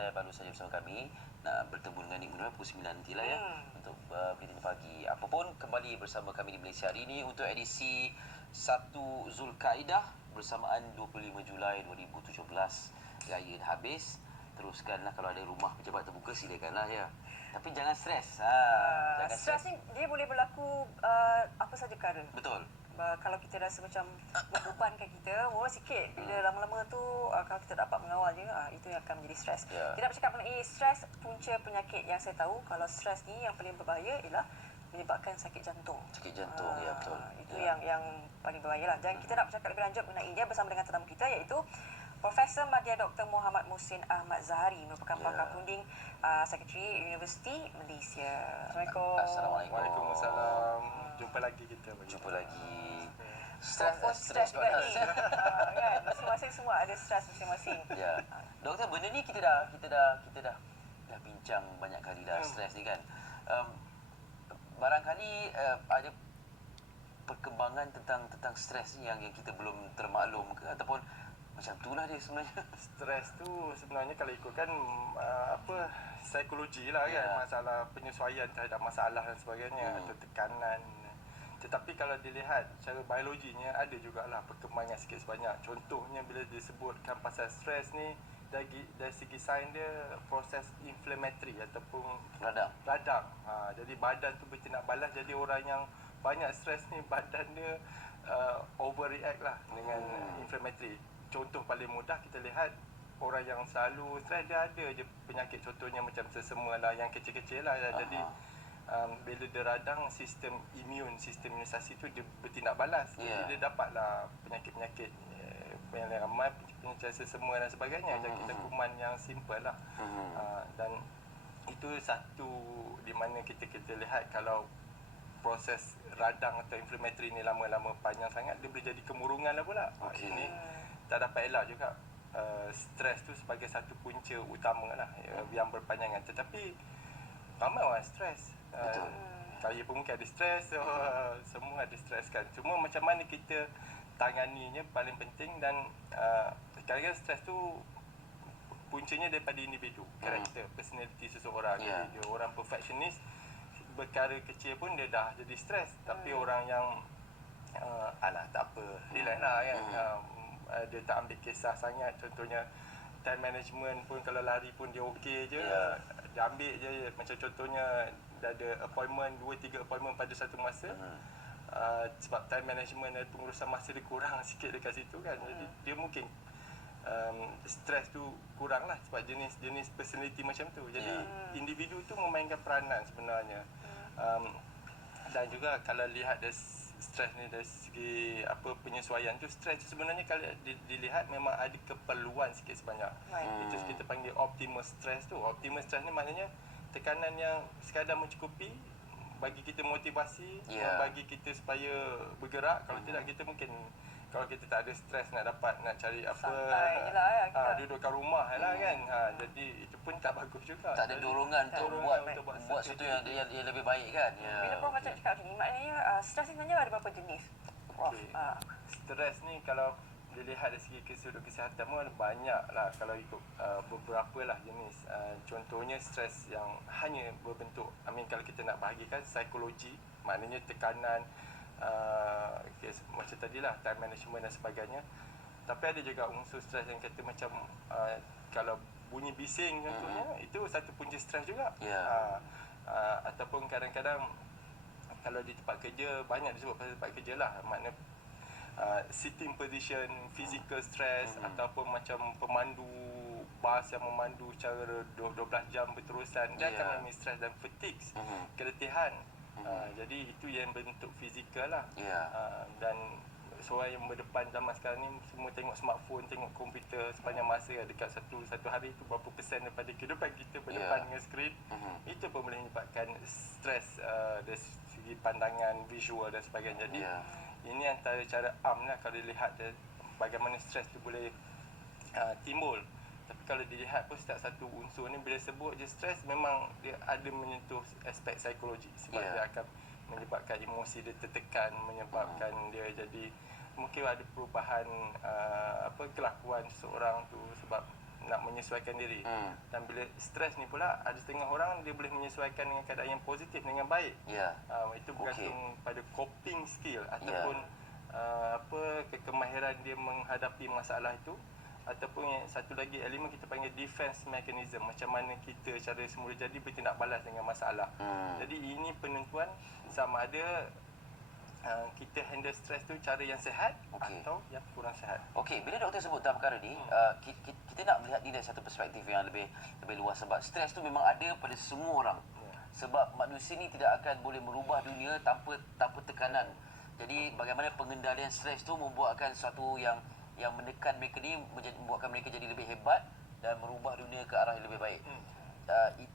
anda baru saja bersama kami, nak bertemu dengan Nik Munir pukul 9 nanti lah ya, untuk Berita Pagi. Apapun, kembali bersama kami di Malaysia hari ini untuk edisi 1 Zulkaidah bersamaan 25 Julai 2017. Raya dah habis. Teruskanlah, kalau ada rumah pejabat terbuka silakanlah ya. Tapi jangan stres. Jangan stres ni dia boleh berlaku apa saja perkara. Betul. Kalau kita rasa macam membebankan kita, sikit. Bila lama-lama tu kalau kita dapat mengawal je, itu yang akan menjadi stres. Kita nak bercakap mengenai stres, punca penyakit yang saya tahu. Kalau stres ni yang paling berbahaya ialah menyebabkan sakit jantung. Sakit jantung, ya betul. Itu yang paling berbahaya lah. Dan kita nak bercakap lebih lanjut mengenainya bersama dengan tetamu kita, iaitu Profesor Madya Dr. Muhammad Muhsin Ahmad Zahari, merupakan pakar punding Sekretari Universiti Malaysia. Assalamualaikum. Assalamualaikum. Waalaikumsalam. Jumpa lagi kita. Jumpa lagi. Stres juga ni. Kan? Masing-masing semua ada stres masing-masing. Ya. Doktor, benda ni kita dah bincang banyak kali dah, stres ni kan. Barangkali ada perkembangan tentang stres ni yang kita belum termaklum ke, ataupun macam itulah dia sebenarnya. Stres tu sebenarnya kalau ikutkan psikologi lah kan, masalah penyesuaian terhadap masalah dan sebagainya, atau tekanan. Tetapi kalau dilihat secara biologinya, ada jugalah perkembangan sikit sebanyak. Contohnya bila disebutkan pasal stres ni, dari segi sains dia proses inflammatory ataupun radang. Jadi badan tu bertindak balas. Jadi orang yang banyak stres ni, badan dia overreact lah dengan inflammatory. Contoh paling mudah kita lihat, orang yang selalu stres dia ada je penyakit, contohnya macam sesama lah, yang kecil-kecil lah. Jadi bila dia radang, sistem imunisasi tu dia bertindak balas. Jadi dia dapatlah penyakit-penyakit yang ramai, penyakit sesama dan sebagainya. Jangkitan kuman yang simple lah. Dan itu satu di mana kita lihat kalau proses radang atau inflammatory ni lama-lama panjang sangat, dia boleh jadi kemurungan lah pula. Ini tak dapat elak juga. Stres tu sebagai satu punca utama lah yang berpanjangan. Tetapi ramai orang stres. Saya pun mungkin ada stres, semua ada stres kan. Cuma macam mana kita tanganinya paling penting. Dan kadang-kadang stres tu puncanya daripada individu, karakter, personality seseorang. Jadi dia orang perfectionist, perkara kecil pun dia dah jadi stres. Tapi orang yang alah tak apa, relax lah kan. Dia tak ambil kisah sangat. Contohnya time management pun, kalau lari pun dia okey je, dia ambil je. Macam contohnya dah ada appointment, 2-3 appointment pada satu masa. Sebab time management dan pengurusan masa dia kurang sikit dekat situ kan. Jadi dia mungkin stres tu kurang lah, sebab jenis personality macam tu. Jadi individu tu memainkan peranan sebenarnya. Dan juga kalau lihat dari stres ni dari segi penyesuaian tu, stres tu sebenarnya kalau dilihat memang ada keperluan sikit sebanyak. Itu kita panggil optimal stress tu. Optimal stress ni maknanya tekanan yang sekadar mencukupi bagi kita motivasi, bagi kita supaya bergerak. Kalau tidak, kita mungkin, kalau kita tak ada stres nak cari duduk kat rumah lah kan. Jadi itu pun tak bagus juga. Tak ada dorongan untuk buat sesuatu yang lebih baik kan. Bila Prof macam cakap macam ni, maknanya stres ni sebenarnya ada berapa jenis, Prof? Stres ni kalau dilihat dari segi sudut kesihatan pun ada banyak lah. Kalau ikut beberapa lah jenis. Contohnya stres yang hanya berbentuk, kalau kita nak bahagikan psikologi, maknanya tekanan, macam tadilah time management dan sebagainya. Tapi ada juga unsur stres yang kata macam kalau bunyi bising contohnya, itu satu punca stres juga. Ataupun kadang-kadang kalau di tempat kerja, banyak disebut pasal tempat kerja lah, makna sitting position, physical stress, ataupun macam pemandu bas yang memandu secara 12 jam berterusan, dia akan mengalami stres dan fatigue, keletihan. Jadi itu yang bentuk fizikal lah. Dan seorang yang berdepan zaman sekarang ni semua tengok smartphone, tengok komputer sepanjang masa. Dekat satu hari tu berapa persen daripada kehidupan kita berdepan dengan skrin. Itu pun boleh menyebabkan stres dari segi pandangan, visual dan sebagainya. Jadi ini antara cara lah kalau dilihat bagaimana stres tu boleh timbul. Tapi kalau dilihat pun setiap satu unsur ni, bila sebut je stres, memang dia ada menyentuh aspek psikologi. Sebab dia akan menyebabkan emosi dia tertekan, menyebabkan dia jadi mungkin ada perubahan kelakuan seseorang tu. Sebab nak menyesuaikan diri. Dan bila stres ni pula, ada setengah orang dia boleh menyesuaikan dengan keadaan yang positif dengan baik. Itu bergantung pada coping skill ataupun kemahiran dia menghadapi masalah itu. Ataupun yang satu lagi elemen kita panggil defense mechanism, macam mana kita cara semula jadi bertindak balas dengan masalah. Jadi ini penentuan sama ada kita handle stres tu cara yang sihat atau yang kurang sihat. Okey, bila doktor sebut tentang perkara ni, kita nak melihat ni dari satu perspektif yang lebih luas, sebab stres tu memang ada pada semua orang. Sebab manusia ni tidak akan boleh merubah dunia tanpa tekanan. Jadi bagaimana pengendalian stres tu membuatkan sesuatu yang menekan mereka ni, membuatkan mereka jadi lebih hebat dan merubah dunia ke arah yang lebih baik.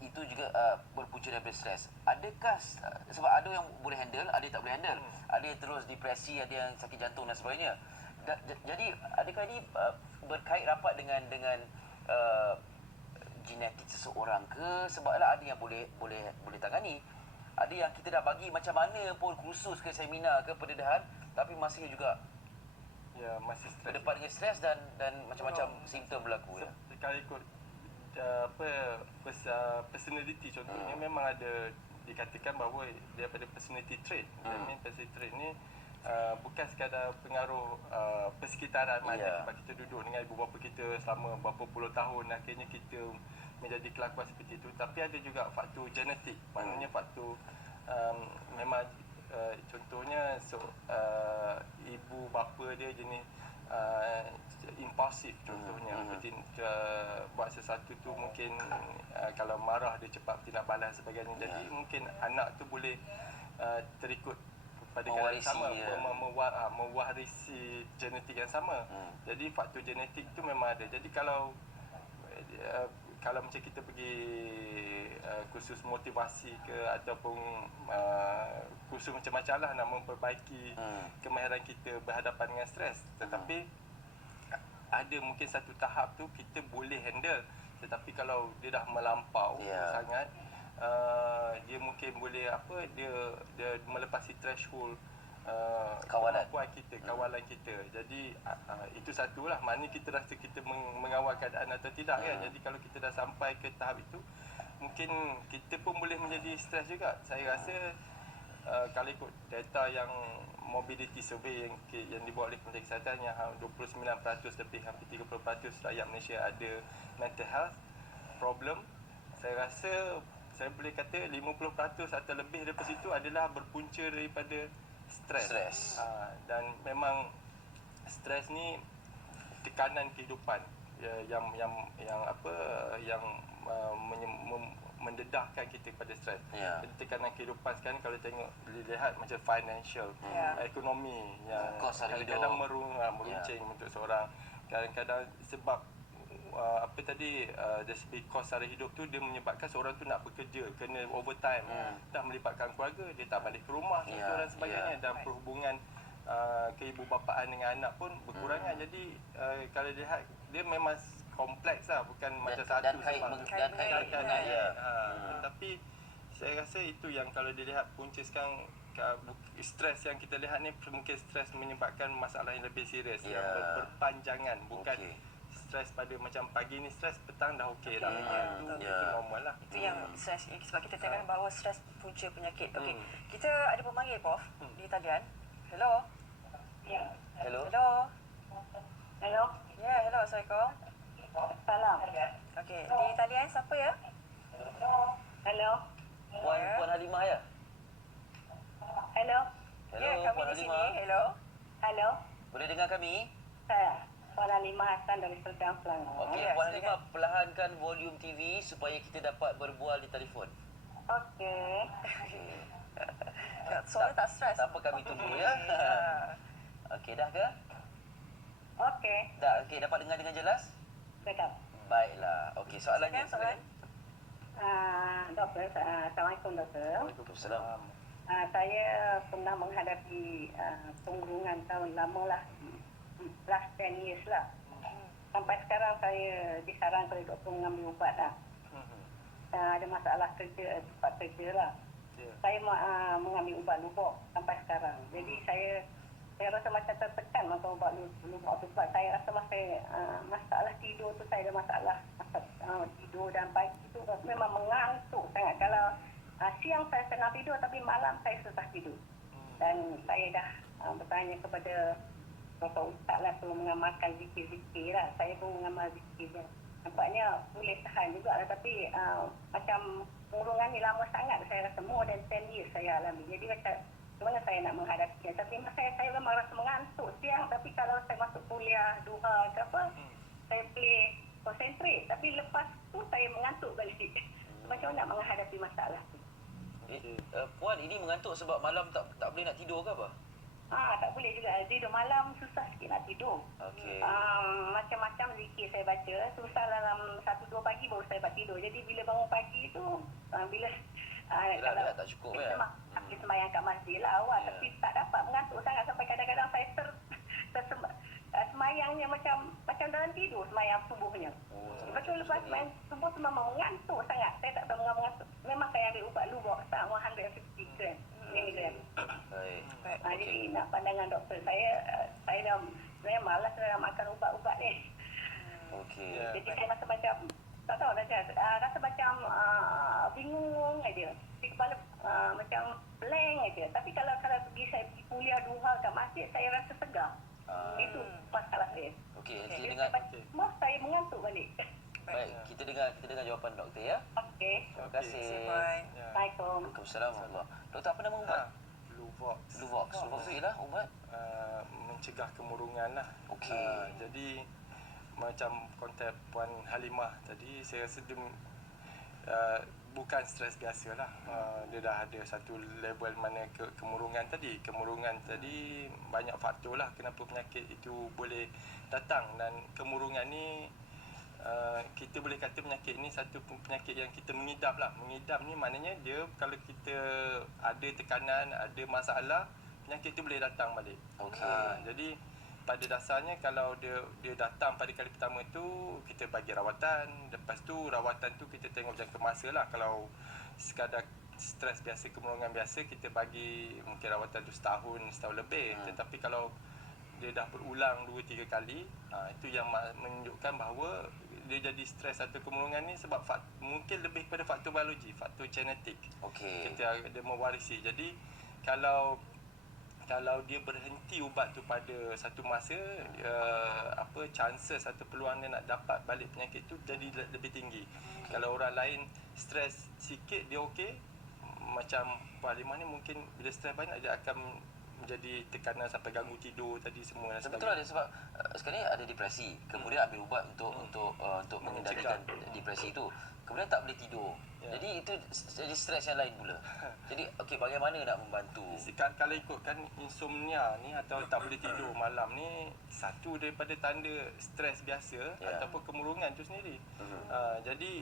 Itu juga berpunca daripada stres. Adakah sebab ada yang boleh handle, ada yang tak boleh handle. Ada yang terus depresi, ada yang sakit jantung dan sebagainya. Jadi adakah ini berkait rapat dengan genetik seseorang ke? Sebablah ada yang boleh tangani. Ada yang kita dah bagi macam mana pun kursus ke seminar ke pendedahan, tapi masih juga masih stres. berdepan dengan stres dan macam-macam simptom berlaku. Kalau ikut personality contohnya, memang ada dikatakan bahawa daripada personality trait. Personality trait ni bukan sekadar pengaruh persekitaran mana tempat kita duduk dengan ibu bapa kita selama berapa puluh tahun, akhirnya kita menjadi kelakuan seperti itu, tapi ada juga faktor genetik. Maknanya faktor memang contohnya ibu bapa dia jenis impulsif contohnya, buat sesuatu tu mungkin kalau marah dia cepat tindak balas sebagainya. Jadi mungkin anak tu boleh terikut pada keadaan sama, mewarisi genetik yang sama. Jadi faktor genetik tu memang ada. Jadi kalau macam kita pergi kursus motivasi ke ataupun kursus macam-macam lah nak memperbaiki kemahiran kita berhadapan dengan stres, tetapi ada mungkin satu tahap tu kita boleh handle, tetapi kalau dia dah melampau sangat, dia mungkin boleh dia melepasi threshold kemampuan kita, kawalan kita. Jadi itu satulah, maknanya kita rasa kita mengawal keadaan atau tidak kan. Jadi kalau kita dah sampai ke tahap itu, mungkin kita pun boleh menjadi stres juga. Saya rasa kalau ikut data yang mobility survey yang dibuat oleh Kementerian Kesihatan, yang 29% lebih, hampir 30% rakyat Malaysia ada mental health problem. Saya rasa saya boleh kata 50% atau lebih daripada situ adalah berpunca daripada stres. Dan memang stres ni tekanan kehidupan yang mendedahkan kita pada stres. Jadi tekanan kehidupan sekarang kalau tengok, lihat macam financial, ekonomi yang kadang-kadang meruncing untuk seorang. Kadang-kadang sebab dari segi kos sara hidup tu, dia menyebabkan seorang tu nak bekerja, kena overtime, dah melibatkan keluarga, dia tak balik ke rumah dan sebagainya, dan perhubungan keibubapaan dengan anak pun berkurangan. Jadi kalau lihat, dia memang kompleks lah, bukan macam satu sebab. Tapi saya rasa itu yang kalau dilihat punca sekarang, stres yang kita lihat ni mungkin stres menyebabkan masalah yang lebih serius, yang berpanjangan, bukan stres pada macam pagi ni stres, petang dah okey dah. Itu normal lah. Itu yang stres, sebab kita tengok bahawa stres punca penyakit. Okey, kita ada pemanggil Prof di talian. Hello. Hello. Hello. Ya, hello. Assalamualaikum. Salam. Okey, di talian siapa ya? Hello. Puan Halimah ya? Hello. Ya, kami Puan di sini. Halimah. Hello. Hello. Boleh dengar kami? Saya Puan Halimah Hassan dari Serdang, Selangor. Okey, Ya, Puan silakan. Halimah, perlahankan volume TV supaya kita dapat berbual di telefon. Okey. Suara tak stres. Tak apa, kami tunggu ya. Okey, dah ke? Okey. Dah, okey, dapat dengar dengan jelas? Sedap. Baiklah. Okey, soalannya. Soalan. Doktor, Assalamualaikum doktor. Waalaikumsalam. Saya pernah menghadapi pengurungan tahun lama lah. Last 10 years lah. Sampai sekarang saya disarankan oleh doktor mengambil ubat lah. Ada masalah kerja, tempat kerja lah. Saya mengambil ubat lubuk sampai sekarang. Jadi saya saya rasa macam tertekan masa ubat lubuk tu sebab saya rasa masalah tidur tu saya ada masalah tidur dan pagi tu memang mengantuk sangat. Kalau siang saya senang tidur tapi malam saya susah tidur. Dan saya dah bertanya kepada Bapak Ustaz lah suruh mengamalkan zikir-zikir lah. Saya pun mengamal zikir je. Nampaknya boleh tahan juga lah. Tapi macam pengurungan ni lama sangat. Saya rasa more than 10 years saya alami. Jadi macam mana saya nak menghadapinya. Tapi saya memang rasa mengantuk siang. Tapi kalau saya masuk kuliah, duha ke apa, saya boleh concentrate. Tapi lepas tu saya mengantuk balik. Macam mana nak menghadapi masalah tu? Puan, ini mengantuk sebab malam tak boleh nak tidur ke apa? Tak boleh juga. Tidur malam susah sikit nak tidur. Okey. Macam-macam zikir saya baca. Susah dalam 1-2 pagi baru saya dapat tidur. Jadi bila bangun pagi tu, bila Yelah, tak cukup ya. Kita sembahyang kat masjid lah awal. Tapi tak dapat mengantuk sangat sampai kadang-kadang saya semayangnya macam dalam tidur semayang subuhnya. Betul lepas semayang subuh tu memang mengantuk sangat. Saya tak tahu mengantuk. Memang saya ambil ubat Luwak 150 gram. Miligram. Baik. Jadi nak pandangan doktor saya dah sebenarnya malas dah makan ubat-ubat ni. Okey. Ya. Jadi saya rasa macam tak tahu dah rasa macam bingung aja. Di kepala macam blank aja. Tapi kalau pergi saya pergi kuliah duha kat masjid saya rasa segar. Itu masalah saya. Okey, kita Jadi dengar. saya mengantuk balik. Baik, kita dengar jawapan doktor ya. Okey. Terima kasih. Bye. Ya. Assalamualaikum. Waalaikumsalam warahmatullahi. Doktor, apa nama ubat? Luvox. Luvox. Luvox tu ialah ubat. Mencegah kemurungan lah. Okey. Jadi macam konsep Puan Halimah tadi, saya rasa dia bukan stres biasa lah. Dia dah ada satu level mana kemurungan tadi. Kemurungan tadi banyak faktor lah kenapa penyakit itu boleh datang. Dan kemurungan ni kita boleh kata penyakit ni satu penyakit yang kita mengidap lah. Mengidap ni maknanya dia kalau kita ada tekanan, ada masalah, penyakit tu boleh datang balik. Okey. Jadi pada dasarnya kalau dia datang pada kali pertama tu kita bagi rawatan. Lepas tu rawatan tu kita tengok jangka masa lah. Kalau sekadar stres biasa, kemurungan biasa, kita bagi mungkin rawatan tu setahun lebih. Tetapi kalau dia dah berulang 2-3 kali, itu yang menunjukkan bahawa dia jadi stres atau kemurungan ni sebab mungkin lebih kepada faktor biologi, faktor genetik. Okey. Kita dia mewarisi. Jadi kalau dia berhenti ubat tu pada satu masa, chances atau peluang dia nak dapat balik penyakit tu jadi lebih tinggi. Kalau orang lain stres sikit dia okey, macam Puan Halimah ni mungkin bila stres banyak dia akan menjadi tekanan sampai ganggu tidur tadi semua dan Betul ada sebab sekarang ni ada depresi. Kemudian ambil ubat untuk mengendalikan depresi itu. Kemudian tak boleh tidur. Ya. Jadi itu jadi stres yang lain pula. Jadi okey, bagaimana nak membantu? Kalau ikutkan insomnia ni atau tak boleh tidur malam ni, satu daripada tanda stres biasa ataupun kemurungan tu sendiri. Jadi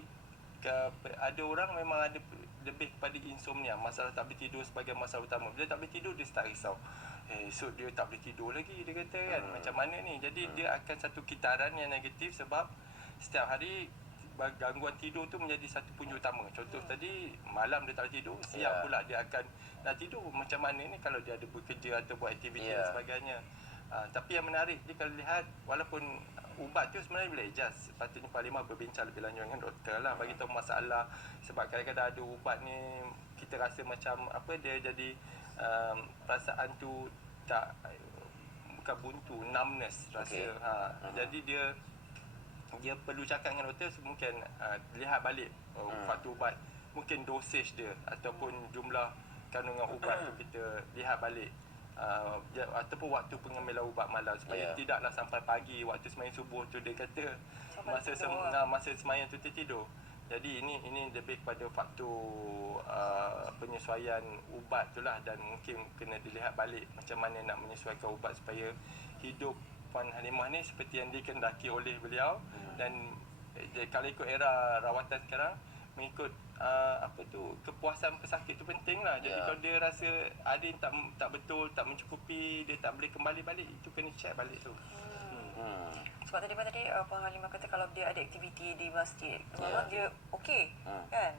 ada orang memang ada lebih kepada insomnia, masalah tak boleh tidur sebagai masalah utama. Bila tak boleh tidur dia start risau. Esok dia tak boleh tidur lagi, dia kata kan, macam mana ni. Jadi dia akan satu kitaran yang negatif sebab setiap hari gangguan tidur tu menjadi satu punca utama. Contoh tadi malam dia tak boleh tidur, siang pula dia akan nak tidur. Macam mana ni kalau dia ada bekerja atau buat aktiviti dan sebagainya. Tapi yang menarik dia kalau lihat, walaupun ubat tu sebenarnya boleh adjust, sepatutnya Puan Halimah berbincang lebih lanjut dengan doktor lah, bagi tahu masalah. Sebab kadang-kadang ada ubat ni kita rasa macam dia jadi perasaan tu tak, bukan buntu, numbness rasa. Jadi dia perlu cakap dengan doktor, mungkin lihat balik faktor ubat, mungkin dosage dia ataupun jumlah kandungan ubat tu kita lihat balik. Ataupun waktu pengambilan ubat malam supaya tidaklah sampai pagi waktu sembahyang subuh tu dia kata masa sembahyang tu tertidur. Jadi ini lebih kepada faktor penyesuaian ubat tu lah, dan mungkin kena dilihat balik macam mana nak menyesuaikan ubat supaya hidup Puan Halimah ni seperti yang dikehendaki oleh beliau. Dan kalau ikut era rawatan sekarang, mengikut kepuasan pesakit tu penting lah. Jadi kalau dia rasa ada yang tak betul, tak mencukupi, dia tak boleh kembali balik, itu kena check balik tu. Sebab tadi Puan Halimah kata kalau dia ada aktiviti di masjid, dia okey kan?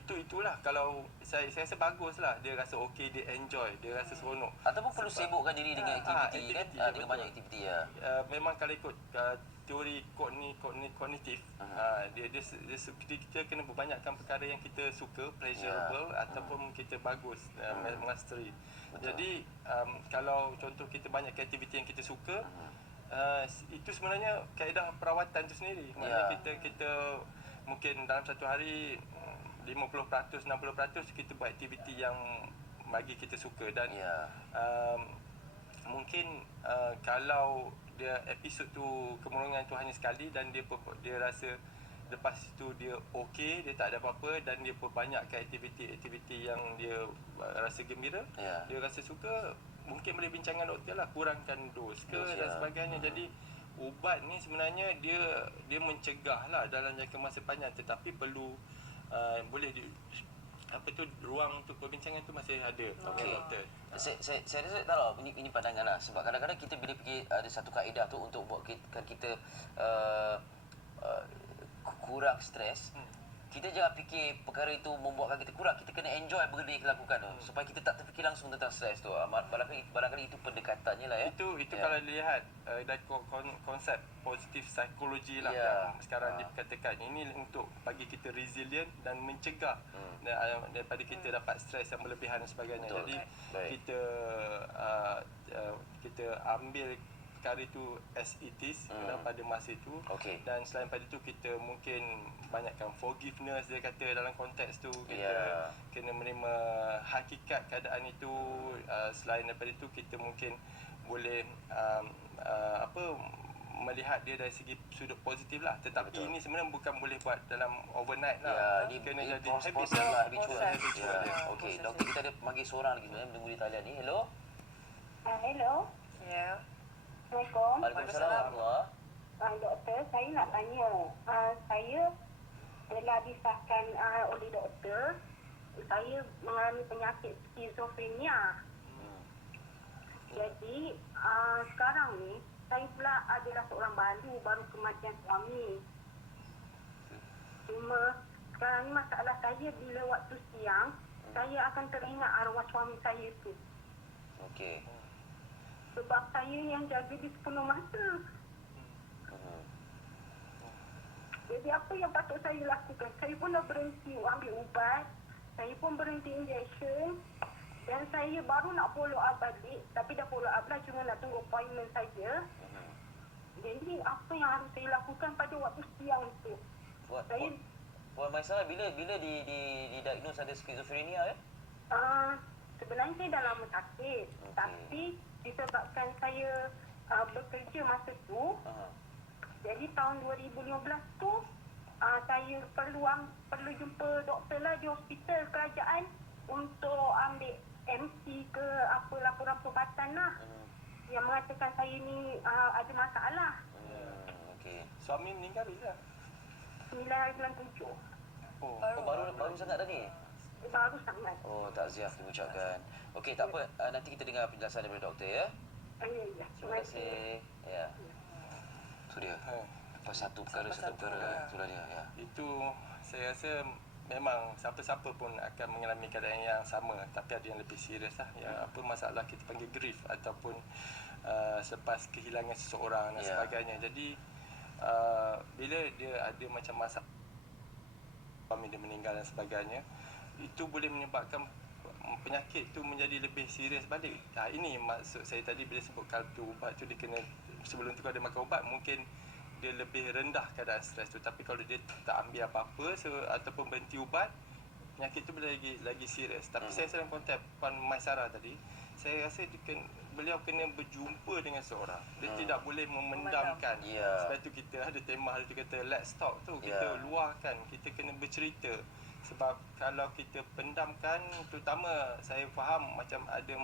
itulah kalau saya rasa baguslah, dia rasa okey, dia enjoy, dia rasa seronok. Ataupun perlu sibukkan diri dengan aktiviti kan, aktiviti, dengan betul. banyak aktiviti ya. Memang kalau ikut teori kognitif, kita kena berbanyakkan perkara yang kita suka, pleasurable ataupun kita bagus mastery. Jadi kalau contoh kita banyak aktiviti yang kita suka, itu sebenarnya kaedah perawatan tu sendiri. Maknanya kita mungkin dalam satu hari 50%, 60% kita buat aktiviti yang bagi kita suka. Dan mungkin kalau dia episod tu kemurungan tu hanya sekali dan dia rasa lepas itu dia okey, dia tak ada apa-apa dan dia perbanyakkan aktiviti yang dia rasa gembira, dia rasa suka, mungkin boleh bincang dengan doktor lah, kurangkan dos ke dan sebagainya. Jadi ubat ni sebenarnya dia mencegah lah dalam jangka masa panjang, tetapi perlu boleh ruang untuk perbincangan tu masih ada. Doktor. Saya rasa tak tahu, ini pandangan lah. Sebab kadang-kadang kita bila fikir ada satu kaedah tu untuk buatkan kita kurang stres, kita jangan fikir perkara itu membuatkan kita kurang. Kita kena enjoy benda yang kita lakukan tu, supaya kita tak terfikir langsung tentang stres tu. Barangkali itu pendekatannya lah ya. Itu kalau dilihat dari konsep positif psikologi lah yang sekarang dikatakan. Ini untuk bagi kita resilient dan mencegah daripada kita dapat stres yang berlebihan dan sebagainya. Betul. Jadi kita ambil perkara itu as it is pada masa itu. Dan selain pada itu kita mungkin banyakkan forgiveness, dia kata dalam konteks tu kita kena menerima hakikat keadaan itu. Selain daripada itu kita mungkin boleh melihat dia dari segi sudut positif lah. Tetapi ini sebenarnya bukan boleh buat dalam overnight lah. Ini kena jadi proses lah, habitual. Okey, doktor kita ada panggil seorang lagi sebenarnya menunggu di talian ni. Hello. Hello. Ya. Assalamualaikum. Waalaikumsalam. Doktor, saya nak tanya. Saya telah disahkan oleh doktor, saya mengalami penyakit skizofrenia. Jadi, sekarang ni, saya pula adalah seorang baru kematian suami. Cuma, sekarang ni masalah saya bila waktu siang, saya akan teringat arwah suami saya tu. Okey. Sebab saya yang jaga di sepenuh masa. Jadi apa yang patut saya lakukan? Saya pun dah berhenti ambil ubat. Saya pun berhenti injection. Dan saya baru nak follow up balik. Tapi dah follow up lah, cuma nak tunggu appointment saja. Jadi apa yang harus saya lakukan pada waktu siang tu? Puan Maisarah, bila didiagnose ada skizofrenia ya? Sebenarnya saya dah lama sakit. Tapi disebabkan saya bekerja masa tu, jadi tahun 2015 tu saya perlu jumpa doktor lah di hospital kerajaan untuk ambil MC ke apa laporan perubatan lah yang mengatakan saya ni ada masalah. Okey. Suami meninggal bila? 9 hari bulan 7. Baru sangat tadi. Baru sangat. Oh, takziah diucapkan. Okey, tak apa. Nanti kita dengar penjelasan daripada doktor ya. Ya. Terima kasih. Ya. Itu dia. Lepas satu perkara. Itulah dia. Ya. Itu saya rasa memang siapa-siapa pun akan mengalami keadaan yang sama, tapi ada yang lebih serius lah. Yang apa masalah kita panggil grief ataupun selepas kehilangan seseorang dan sebagainya. Jadi bila dia ada macam masalah suami dia meninggal dan sebagainya, itu boleh menyebabkan penyakit tu menjadi lebih serius balik. Ini maksud saya tadi bila sebut kalau tu ubat tu dia kena, sebelum tu kalau dia makan ubat mungkin dia lebih rendah keadaan stres tu. Tapi kalau dia tak ambil apa-apa ataupun berhenti ubat, penyakit tu boleh lagi serius. Tapi saya dalam konteks Puan Maisarah tadi, saya rasa beliau kena berjumpa dengan seorang. Dia tidak boleh memendamkan. Sebab tu kita ada tema hari tu kata let's talk tu. Kita luahkan, kita kena bercerita. Sebab kalau kita pendamkan, terutama saya faham macam ada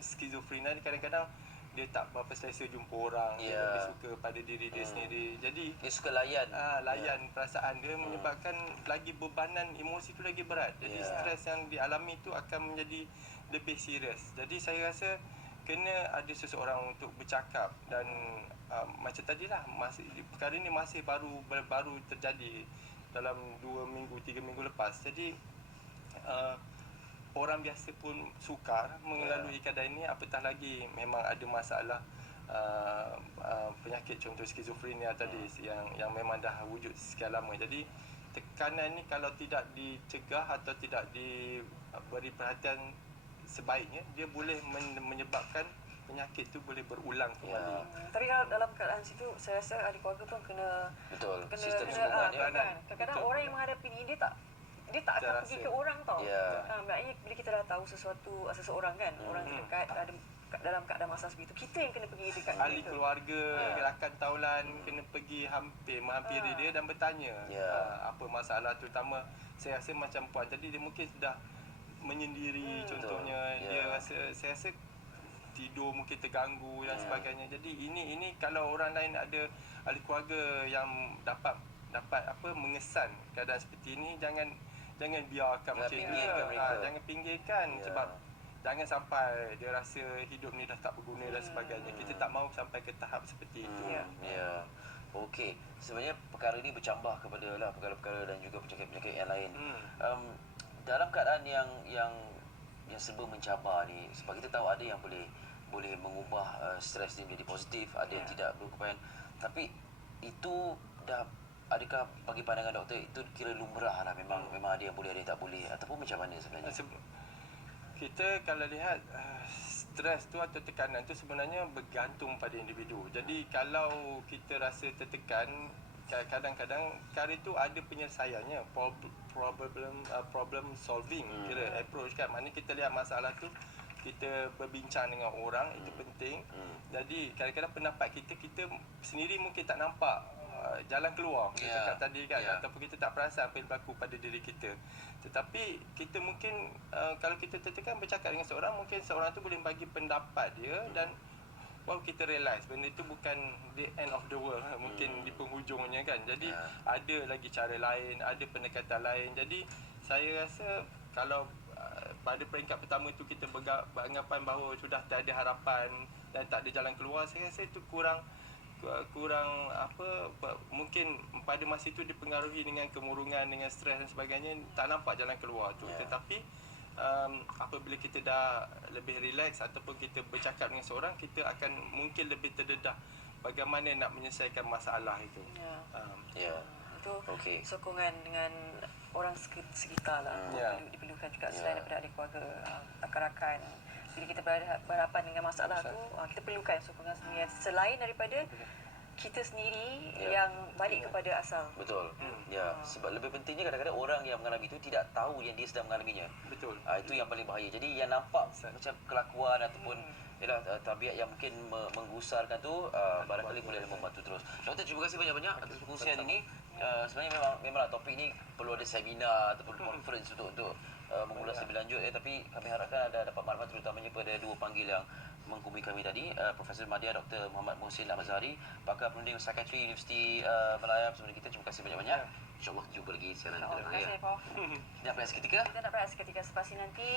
skizofrenia ni kadang-kadang dia tak berapa selesa jumpa orang, dia lebih suka pada diri dia sendiri. Jadi dia suka layan perasaan dia, menyebabkan lagi bebanan emosi tu lagi berat. Jadi stres yang dialami tu akan menjadi lebih serius. Jadi saya rasa kena ada seseorang untuk bercakap. Dan macam tadilah, perkara ni masih baru terjadi dalam 2 minggu 3 minggu lepas. Jadi orang biasa pun sukar melalui keadaan ini, apatah lagi memang ada masalah penyakit contoh skizofrenia tadi yang memang dah wujud sekian lama. Jadi tekanan ni kalau tidak dicegah atau tidak diberi perhatian sebaiknya, dia boleh menyebabkan penyakit tu boleh berulang kembali. Tapi kalau dalam keadaan situ, saya rasa ahli keluarga pun kena Betul. kena Sistem kena, sokongan dia. kan. Kadang-kadang Betul. orang yang menghadapi ni dia tak akan Saya pergi rasa. ke orang tau. Ya. Maknanya bila kita dah tahu seseorang kan, orang terdekat ada dalam keadaan masalah seperti itu, kita yang kena pergi dekat Ahli mereka. keluarga, rakan taulan kena pergi menghampiri dia dan bertanya apa masalah, terutama saya rasa macam puan tadi, dia mungkin sudah menyendiri contohnya, Betul. dia rasa, saya rasa tidur mungkin terganggu dan sebagainya. Jadi ini kalau orang lain ada ahli keluarga yang dapat mengesan keadaan seperti ini, jangan biarkan macam tu. pinggirkan mereka. Jangan pinggirkan sebab jangan sampai dia rasa hidup ni dah tak berguna dan sebagainya. Kita tak mahu sampai ke tahap seperti itu. Ya. Okey. Sebenarnya perkara ini bercambah kepada perkara-perkara dan juga penyakit-penyakit yang lain. Dalam keadaan yang serba mencabar ni, sebab kita tahu ada yang boleh mengubah stres dia menjadi positif, ada yang tidak berkepan. Tapi itu dah, adakah bagi pandangan doktor itu kira lumrah lah, memang ada yang boleh, ada yang tak boleh, ataupun macam mana sebenarnya? Kita kalau lihat stres tu atau tekanan tu sebenarnya bergantung pada individu. Jadi kalau kita rasa tertekan, kadang-kadang perkara itu ada penyelesaiannya, problem solving kira approach kan. Maknanya kita lihat masalah tu, kita berbincang dengan orang, itu penting. Jadi kadang-kadang pendapat kita sendiri mungkin tak nampak jalan keluar kita cakap tadi kan, ataupun kita tak perasan apa yang berlaku pada diri kita. Tetapi kita mungkin kalau kita tertekan, bercakap dengan seorang, mungkin seorang tu boleh bagi pendapat dia dan kita realise benda itu bukan the end of the world, mungkin di penghujungnya kan. Jadi ada lagi cara lain, ada pendekatan lain. Jadi saya rasa kalau pada peringkat pertama tu kita beranggapan bahawa sudah tak ada harapan dan tak ada jalan keluar, saya rasa itu kurang mungkin pada masa itu dipengaruhi dengan kemurungan, dengan stres dan sebagainya, tak nampak jalan keluar tu. Tetapi apabila kita dah lebih relax ataupun kita bercakap dengan seorang, kita akan mungkin lebih terdedah bagaimana nak menyelesaikan masalah itu. Itu Okey. sokongan dengan orang sekitar lah. Diperlukan juga selain daripada ahli keluarga, rakan-rakan. Bila kita berhadapan dengan masalah tu, kita perlukan sokongan sendiri selain daripada kita sendiri yang balik kepada asal. Betul. Sebab lebih pentingnya kadang-kadang orang yang mengalami itu tidak tahu yang dia sedang mengalaminya. Betul. Itu yang paling bahaya. Jadi yang nampak macam kelakuan ataupun tabiat yang mungkin menggusarkan tu, barangkali boleh membantu terus. Doktor, terima kasih banyak-banyak atas perkongsian ini. Sebenarnya memanglah topik ini perlu ada seminar ataupun conference untuk mengulas lebih lanjut, tapi kami harapkan ada dapat maklumat terutamanya pada dua panggil yang menghubungi kami tadi, Profesor Madya Dr. Muhammad Muhsin Al-Azhari, pakar perunding Psychiatry Universiti Malaya bersama kita. Terima kasih banyak-banyak. InsyaAllah jumpa lagi siaran kita. Terima kasih, Prof. Nak berehat seketika? Kita nak berehat seketika, selepas ini nanti